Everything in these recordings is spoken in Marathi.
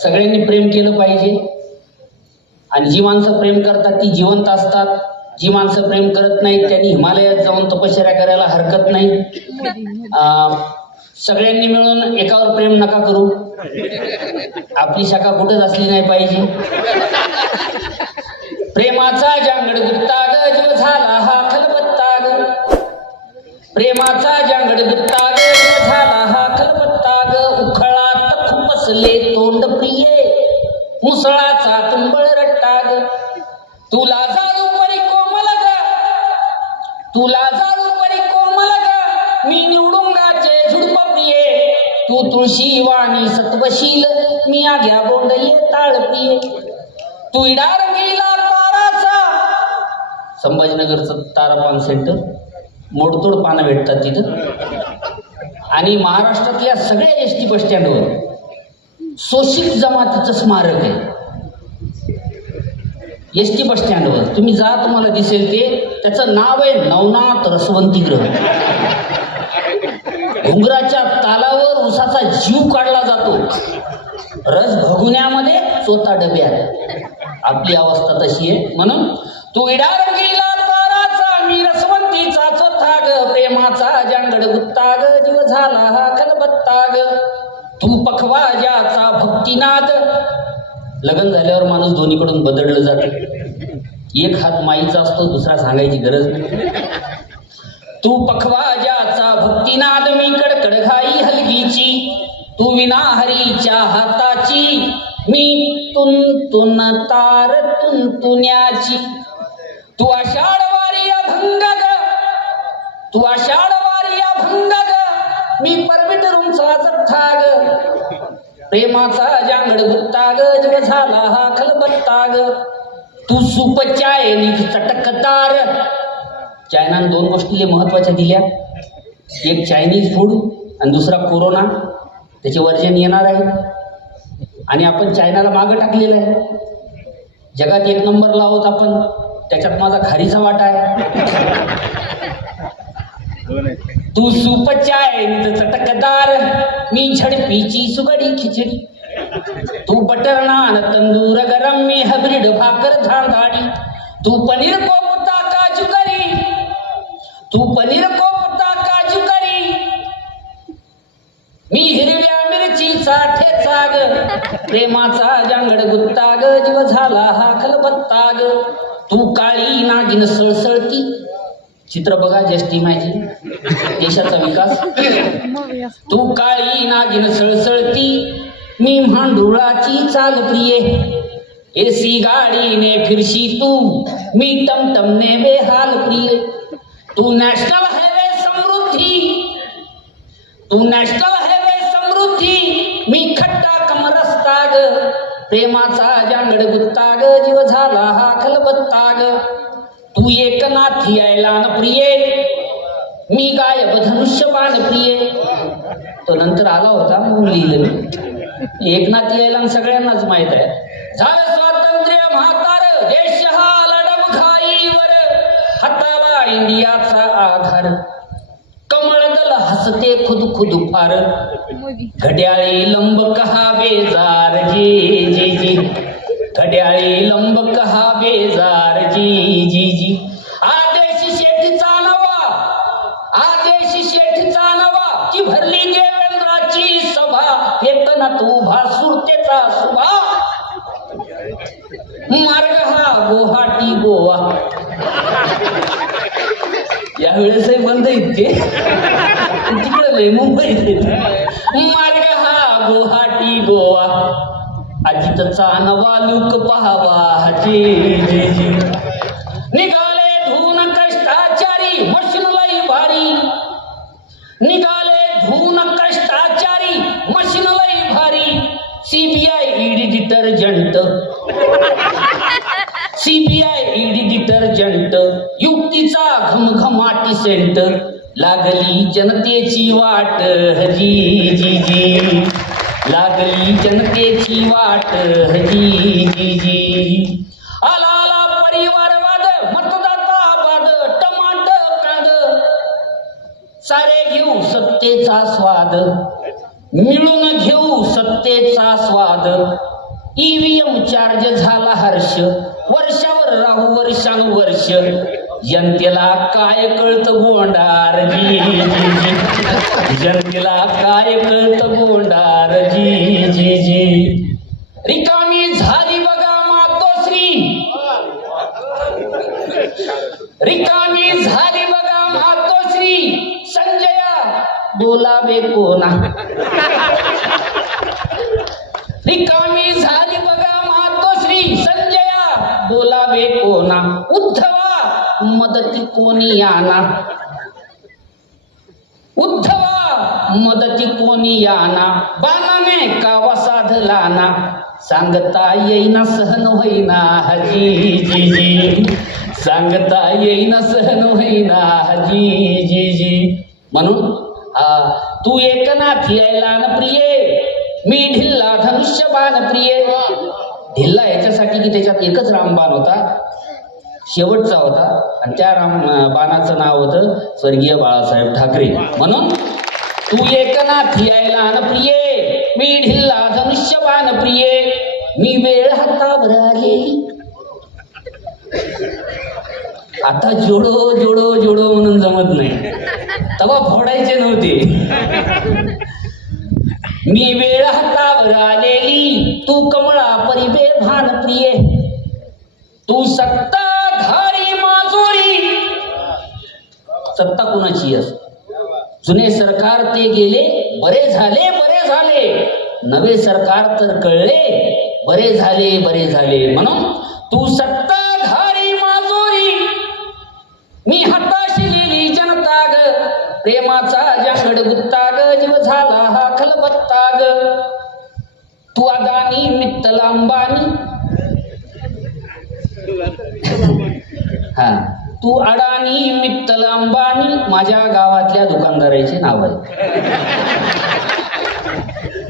सगळ्यांनी प्रेम केलं पाहिजे आणि जी माणसं प्रेम करतात ती जिवंत असतात. जी माणसं प्रेम करत नाहीत त्यांनी हिमालयात जाऊन तपश्चर्या करायला हरकत नाही. सगळ्यांनी मिळून एकावर प्रेम नका करू. आपली शाखा कुठंच असली नाही पाहिजे. प्रेमाचा जांगड गुत्ता ग जीव झाला हा खलबत्ता ग. प्रेमाचा जांगड गुत्ता ग जीव झाला हा खलबत्ता ग. उखळात खुपसले तोंड प्रिये मुसळाचा तुंबळ रट्टा ग. तुला जाळू परी कोमल ग, तुला जाळू परी कोमल ग. मी निवडुंगाचे झुडप प्रिये, तू तुळशी वाणी सत्वशील. मी आग्या बोंडये ताळ प्रिये. तू इडार गेला ताराचा. संभाजीनगरचं तारापान सेंटर, मोडतोड पानं भेटतात तिथं. आणि महाराष्ट्रातल्या सगळ्या एसटी बस स्टँडवर शोषित जमातीचं स्मारक आहे. एसटी बस स्टँडवर तुम्ही जा, तुम्हाला दिसेल ते. त्याचं नाव आहे नवनाथ रसवंतीगृह. घुंगराच्या तालावर उसाचा जीव काढला जातो. रस भगुण्यामध्ये चोथा डब्यात. आपली अवस्था तशी आहे. म्हणून तू इडार गेला ताराचा, मी रसवंतीचा चोथा ग. प्रेमाचा जांगड गुत्ता ग जीव झाला हा खलबत्ता ग. तू पखवा ज्याचा भक्तिनाद. लग्न झाल्यावर माणूस दोन्हीकडून बदललं जाते. एक हात माईचा असतो, दुसरा सांगायची गरज नाही. तू पखवा ज्याचा भक्तिनाद, मी कडकड घाई हलगीची. तू विना हरीच्या हाताची, मी तुन तार तुन्याची. तू आषाढ वारी अभंग ग, तू आषाढ वारी अभंग ग. मी परमिट रूमचा जथ्था ग. प्रेमाचा जांगड गुत्ता ग जीव झाला हा खलबत्ता ग. तू सूप चायनीज चटकदार. चायनानं दोन गोष्टी महत्वाच्या दिल्या. एक चायनीज फूड आणि दुसरा कोरोना. त्याचे वर्जन येणार आहे आणि आपण चायनाला मागं टाकलेलं आहे. जगात एक नंबरला आहोत आपण. त्याच्यात माझा खारीचा वाटा आहे. तू सूप चायनीज चटकदार, मी झडपीची सुगडी खिचडी. तू बटर नान तंदूर गरम, मी हब्रिड भाकर झांगाडी. तू पनीर कोफ्ता काजू करी, तू पनीर कोफ्ता काजू करी. मी हिरव्या मिरचीचा ठेचा ग. प्रेमाचा जांगड गुत्ता ग जीव झाला हा खलबत्ता ग. तू काळी नागिन सळसळती. चित्र बघा, जस्ट इमॅजिन देशाचा विकास. तू काळी नागिन सळसळती, मी भांडुळाची चाल प्रिये. एसी गाडीने फिरशी तू, मी टमटमने बेहाल प्रिये. तू नॅशनल हायवे समृद्धी, तू नॅशनल हायवे समृद्धी, मी खट्टा कमरस्ता ग. प्रेमाचा जांगड गुत्ता ग जीव झाला हा खलबत्ता ग. तू एकनाथ यायला न प्रिये, मी गायब धनुष्यबाण प्रिये. तो नंतर आला होता म्हणून लिहिलं. एकनाथ यायला सगळ्यांनाच माहित आहे. झालं स्वातंत्र्य म्हातार, देश हा लढम घाईवर. हाताला इंडियाचा आधार, कमळदल हसते खुद खुद फार. घड्याळी लंब कहा बेजार जी जी जी. घड्याळी लंब कहा बेजार जी जी जी. आदेश शेठचा नवा, आदेश शेठचा नवा, की भरली देवेंद्राची सभा. एकनाथ उभा सुरतेचा सुभा. मार्ग हा गुवाहाटी गोवा. यावेळेसही बंद इतके तिकडे मुंबईत. मार्ग हा गुवाहाटी गोवा. अजितचा नवा लूक पहावा जी जी जी. निघाले धून कष्टाचारी, मशीन लई भारी. निघाले धून कष्टाचारी, मशीन लई भारी. CBI ED detergent, CBI ED detergent. युक्तीचा घमघमाटी सेंट, लागली जनतेची वाट जी जी जी. लागली जनतेची वाट जी जी जी. आला आला परिवारवाद, मतदाता बाद. टमाट कांद सारे घेऊ सत्तेचा स्वाद. मिळून घेऊ सत्तेचा स्वाद, ईव्हीएम चार्ज झाला हर्ष, वर्षावर राहू वर्षानुवर्ष, जनतेला काय कळतं गोंडार जी जी जी, जनतेला काय कळतं गोंडार जी जी जी. रिकामी झाली बघा मातोश्री, रिकामी झाली बघा मातोश्री, संजया बोलावे कोणा. रिकामी झाली बघा मातोश्री, संजया बोलावे कोणा. उद्धवा मदती कोणी याना, उद्धवा मदती कोणी याना, बाणाने कावा साधला ना, सांगता येईना सहन होईना जी जी जी, सांगता येईना सहन होईना जी जी जी. म्हणून तू एकनाथ यायला न प्रिये, मी ढिल्ला धनुष्यबाण प्रिये. ढिल्ला याच्यासाठी की त्याच्यात एकच रामबाण होता, शेवटचा होता, आणि त्या बाणाचं नाव होतं स्वर्गीय बाळासाहेब ठाकरे. म्हणून तू एकनाथ यायला न प्रिये, मी ढिल्ला धनुष्यबाण प्रिये, मी वेळ हातावर आलेली. आता जोडो जोडो जोडो म्हणून जमत नाही, तेव्हा फोडायचे नव्हते. मी वेळ हातावर आलेली, तू कमळा परिबे भान प्रिये, तू सत्ताधारी माजोरी. सत्ता कुणाची असो, जुने सरकार ते गेले बरे झाले बरे झाले, नवे सरकार तर कळले बरे झाले बरे झाले. म्हणून तू सत्ताधारी माजोरी, मी हाताशी लिहिली जनता ग, प्रेमाचा जांगड गुत्ता ग, जीव झाला हा खलबत्ता ग. तू अदानी मित्तल अंबानी, हा तू अडाणी मित्तल अंबानी, माझ्या गावातल्या दुकानदाराचे नाव आहे.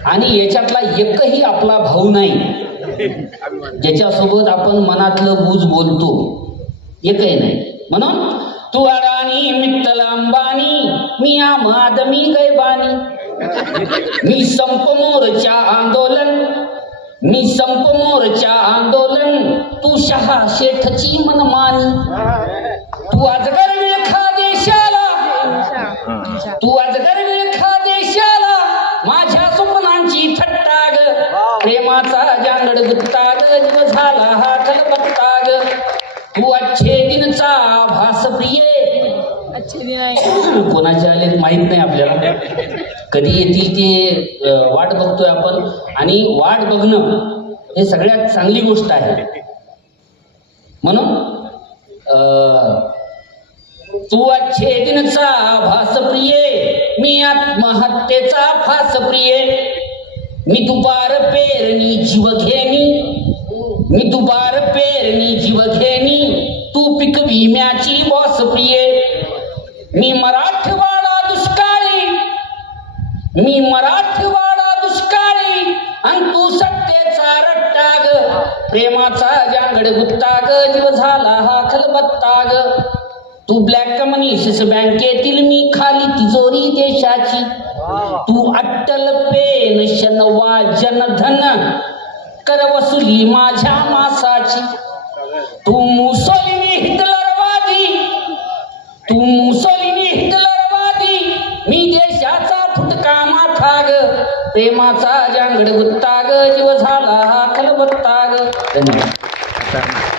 आणि याच्यातला एकही आपला भाऊ नाही ज्याच्यासोबत आपण मनातलं गुज बोलतो, एकही नाही. म्हणून तू अडाणी मित्तल अंबानी, मी आम आदमी गैबानी. मी संप मोर्चा आंदोलन, मी संप मोर्चा आंदोलन, तू शहा शेठची मनमानी. तू अजगर विळखा देशाला, तू अजगर विळखा देशाला, माझ्या स्वप्नांची थट्टा ग, प्रेमाचा जांगड गुत्ता ग, जीव झाला हा खलबत्ता ग. तू अच्छे दिनचा भास प्रिये, कोणाचे आले माहित नाही आपल्याला, कधी येतील ते वाट बघतोय आपण. आणि वाट बघणं हे सगळ्यात चांगली गोष्ट आहे. म्हणून तू अच्छे दिनचा भास प्रिये, मी आत्महत्येचा फास प्रिये. मी दुपार पेरणी जीव घेणी, मी दुपार पेरणी जीव घेणी, तू पीक विम्याची बॉस प्रिये. मी मराठवाडा दुष्काळी, मी मराठवाडा दुष्काळी, आणि तू सत्तेचा रट्टा ग, प्रेमाचा जांगड गुत्ता ग, जीव झाला हा खलबत्ता ग. तू ब्लॅक मनीस बँकेतील, मी खाली तिजोरी देशाची. तू अट्टल पेन्शन वा जनधन, कर वसुली माझ्या मासाची. तू मुसोलिनी हिटलरवादी, तू मुसोलिनी हिटलरवादी, मी देशाचा फुटका माथा ग, प्रेमाचा जांगड गुत्ता ग, जीव झाला हा खलबत्ता ग. धन्यवाद.